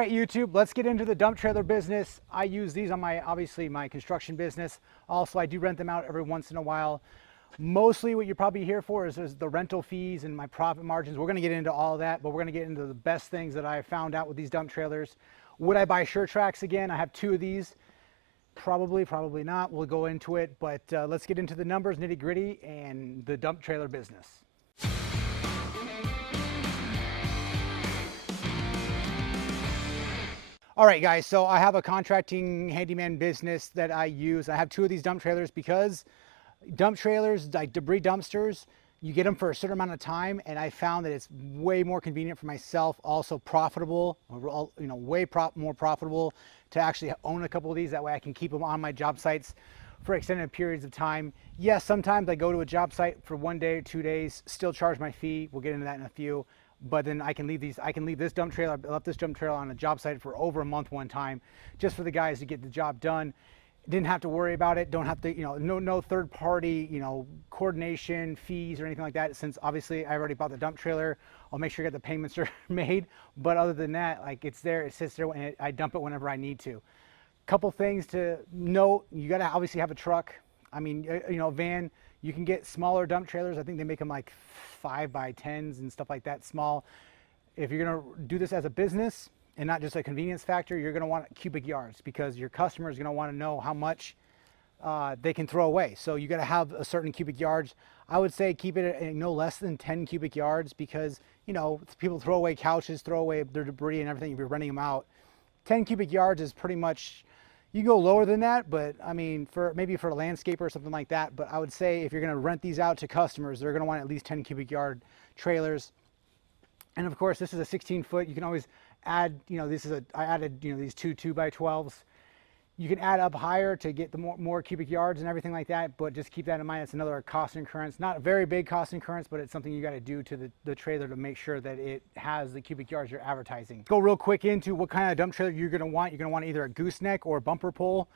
right, YouTube, let's get into the dump trailer business. I use these on obviously my construction business. Also, I do rent them out every once in a while. Mostly what you're probably here for is the rental fees and my profit margins. We're gonna get into all of that, but we're gonna get into the best things that I found out with these dump trailers. Would I buy SureTracks again? I have 2 of these. Probably, probably not. We'll go into it, but let's get into the numbers, nitty gritty, and the dump trailer business. All right, guys, so I have a contracting handyman business that I use. I have 2 of these dump trailers because dump trailers, like debris dumpsters, you get them for a certain amount of time, and I found that it's way more convenient for myself, also profitable, way more profitable to actually own a couple of these. That way I can keep them on my job sites for extended periods of time. Yes, sometimes I go to a job site for 1 day or 2 days, still charge my fee. We'll get into that in a few. But then I can leave this dump trailer. I left this dump trailer on a job site for over a month one time, just for the guys to get the job done. Didn't have to worry about it. Don't have to, no third party, coordination fees or anything like that. Since obviously I already bought the dump trailer, I'll make sure the payments are made. But other than that, like it's there, it sits there, and I dump it whenever I need to. Couple things to note: you got to obviously have a truck. I mean, a van. You can get smaller dump trailers. I think they make them like 5x10s and stuff like that, small. If you're gonna do this as a business and not just a convenience factor, you're gonna want cubic yards because your customer is gonna wanna know how much they can throw away. So you gotta have a certain cubic yards. I would say keep it at no less than 10 cubic yards because, people throw away couches, throw away their debris and everything if you're renting them out. 10 cubic yards is pretty much, you can go lower than that, but I mean, maybe for a landscaper or something like that. But I would say if you're going to rent these out to customers, they're going to want at least 10 cubic yard trailers. And of course, this is a 16 foot. You can always add, I added, these 2 2x12s. You can add up higher to get the more cubic yards and everything like that, but just keep that in mind. It's another cost incurrence, not a very big cost incurrence, but it's something you got to do to the trailer to make sure that it has the cubic yards you're advertising. Go real quick into what kind of dump trailer you're going to want. You're going to want either a gooseneck or a bumper pull.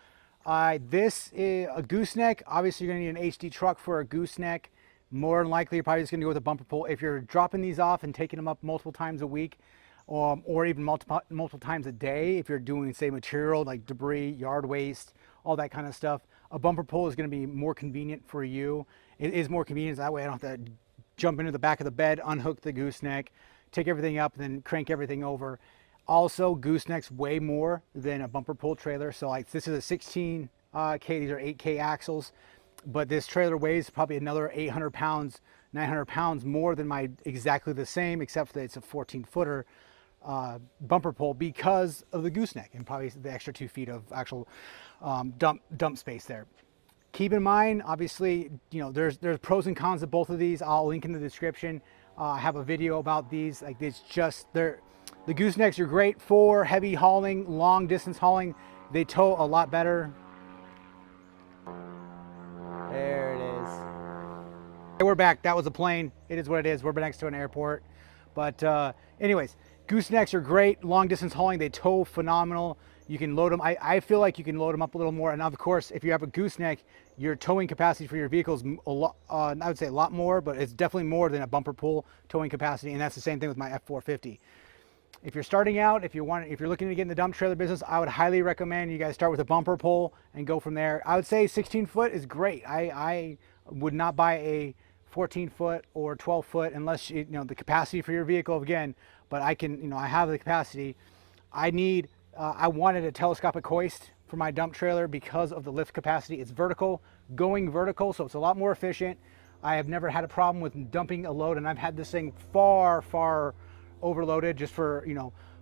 This is a gooseneck. Obviously, you're going to need an HD truck for a gooseneck. More than likely, you're probably just going to go with a bumper pull. If you're dropping these off and taking them up multiple times a week, or even multiple times a day, if you're doing, say, material like debris, yard waste, all that kind of stuff, a bumper pull is going to be more convenient for you. It is more convenient, that way I don't have to jump into the back of the bed, unhook the gooseneck, take everything up, and then crank everything over. Also, goosenecks weigh more than a bumper pull trailer. So like this is a 16K, these are 8K axles, but this trailer weighs probably another 800 pounds, 900 pounds more than my exactly the same, except that it's a 14 footer bumper pull because of the gooseneck and probably the extra 2 feet of actual dump space there. Keep in mind, obviously, there's pros and cons of both of these. I'll link in the description. I have a video about these. Like it's just the goosenecks are great for heavy hauling, long distance hauling. They tow a lot better. There it is. Hey, we're back. That was a plane. It is what it is. We're next to an airport. But anyways, goosenecks are great. Long distance hauling, they tow phenomenal. You can load them. I feel like you can load them up a little more. And of course, if you have a gooseneck, your towing capacity for your vehicle is a lot, I would say a lot more, but it's definitely more than a bumper pull towing capacity. And that's the same thing with my F450. If you're starting out, if you're looking to get in the dump trailer business, I would highly recommend you guys start with a bumper pull and go from there. I would say 16 foot is great. I would not buy a 14 foot or 12 foot unless the capacity for your vehicle again, but I can, I have the capacity. I wanted a telescopic hoist for my dump trailer because of the lift capacity. It's going vertical, so it's a lot more efficient. I have never had a problem with dumping a load, and I've had this thing far overloaded just for,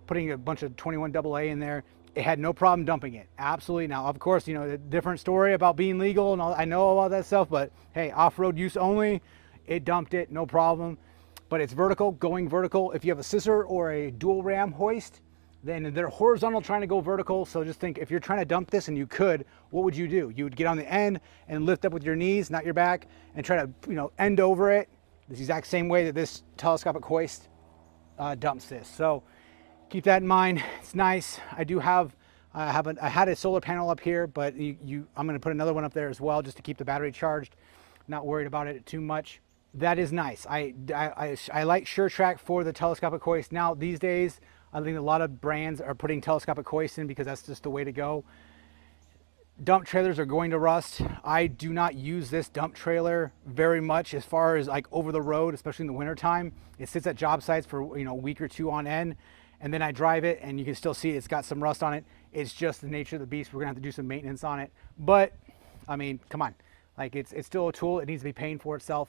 putting a bunch of 21 AA in there. It had no problem dumping it. Absolutely. Now, of course, a different story about being legal and all, I know all that stuff, but hey, off-road use only, it dumped it, no problem. But it's going vertical. If you have a scissor or a dual ram hoist, then they're horizontal trying to go vertical. So just think, if you're trying to dump this and you could, what would you do? You would get on the end and lift up with your knees, not your back, and try to, end over it the exact same way that this telescopic hoist dumps this. So keep that in mind. It's nice. I had a solar panel up here, but I'm going to put another one up there as well, just to keep the battery charged. Not worried about it too much. That is nice. I like SureTrack for the telescopic hoist. Now these days, I think a lot of brands are putting telescopic hoist in because that's just the way to go. Dump trailers are going to rust. I do not use this dump trailer very much as far as like over the road, especially in the wintertime. It sits at job sites for a week or two on end, and then I drive it and you can still see it's got some rust on it. It's just the nature of the beast. We're gonna have to do some maintenance on it. But I mean, come on. Like it's still a tool. It needs to be paying for itself.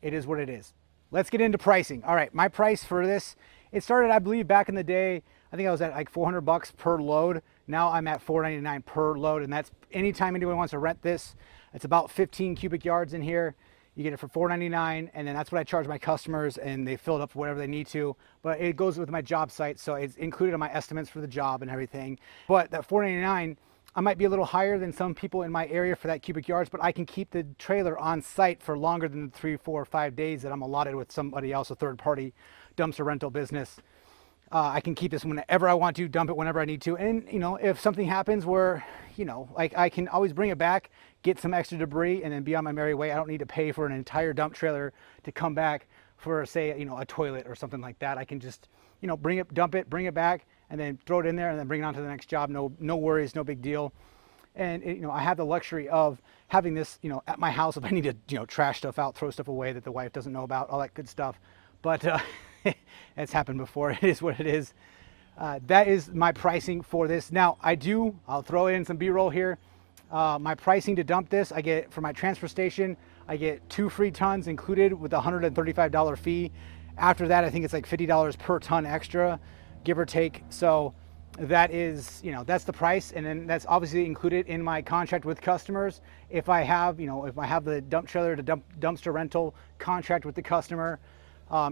It is what it is. Let's get into pricing. All right, my price for this, it started, I believe, back in the day. I think I was at like 400 bucks per load. Now I'm at $4.99 per load, and that's anytime anyone wants to rent this. It's about 15 cubic yards in here. You get it for $4.99, and then that's what I charge my customers, and they fill it up whatever they need to. But it goes with my job site, so it's included in my estimates for the job and everything. But that $4.99, I might be a little higher than some people in my area for that cubic yards, but I can keep the trailer on site for longer than the 3, 4, 5 days that I'm allotted with somebody else, a third party dumpster rental business. I can keep this whenever I want to, dump it whenever I need to. And, if something happens where, like I can always bring it back, get some extra debris, and then be on my merry way. I don't need to pay for an entire dump trailer to come back for, say, a toilet or something like that. I can just, bring it, dump it, bring it back, and then throw it in there and then bring it on to the next job. No worries, no big deal. And, I have the luxury of having this, at my house if I need to, trash stuff out, throw stuff away that the wife doesn't know about, all that good stuff. But, it's happened before. It is what it is. That is my pricing for this. Now I'll throw in some B-roll here. My pricing to dump this, I get for my transfer station, I get 2 free tons included with a $135 fee. After that, I think it's like $50 per ton extra, give or take. So that is, that's the price. And then that's obviously included in my contract with customers. If I have, if I have the dump trailer to dumpster rental contract with the customer,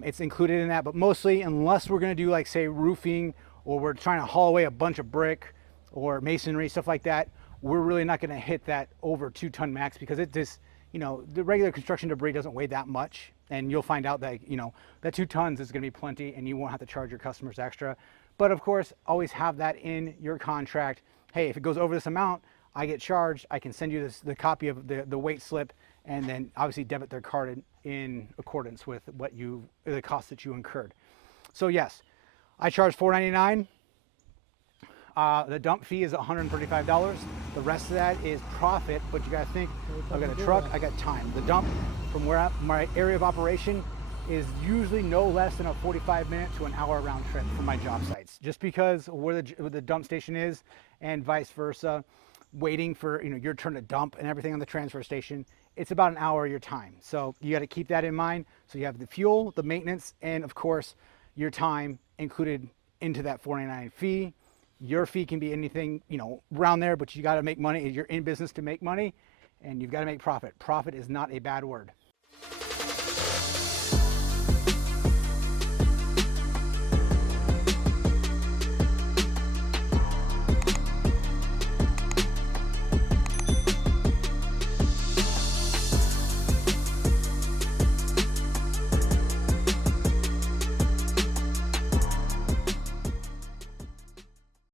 it's included in that. But mostly, unless we're going to do like, say, roofing, or we're trying to haul away a bunch of brick or masonry, stuff like that, we're really not going to hit that over 2-ton max, because it just, the regular construction debris doesn't weigh that much. And you'll find out that, that 2 tons is going to be plenty, and you won't have to charge your customers extra. But of course, always have that in your contract. Hey, if it goes over this amount, I get charged. I can send you the copy of the weight slip, and then obviously debit their card in accordance with the cost that you incurred. So yes, I charge $4.99. The dump fee is $135. The rest of that is profit, but you got to think, I've got a truck, I got time. The dump from my area of operation is usually no less than a 45-minute to an hour round trip from my job sites, just because where the dump station is, and vice versa. Waiting for your turn to dump and everything on the transfer station, it's about an hour of your time. So you got to keep that in mind. So you have the fuel, the maintenance, and of course your time included into that $4.99 fee. Your fee can be anything around there, but you got to make money. You're in business to make money, and you've got to make profit. Profit is not a bad word.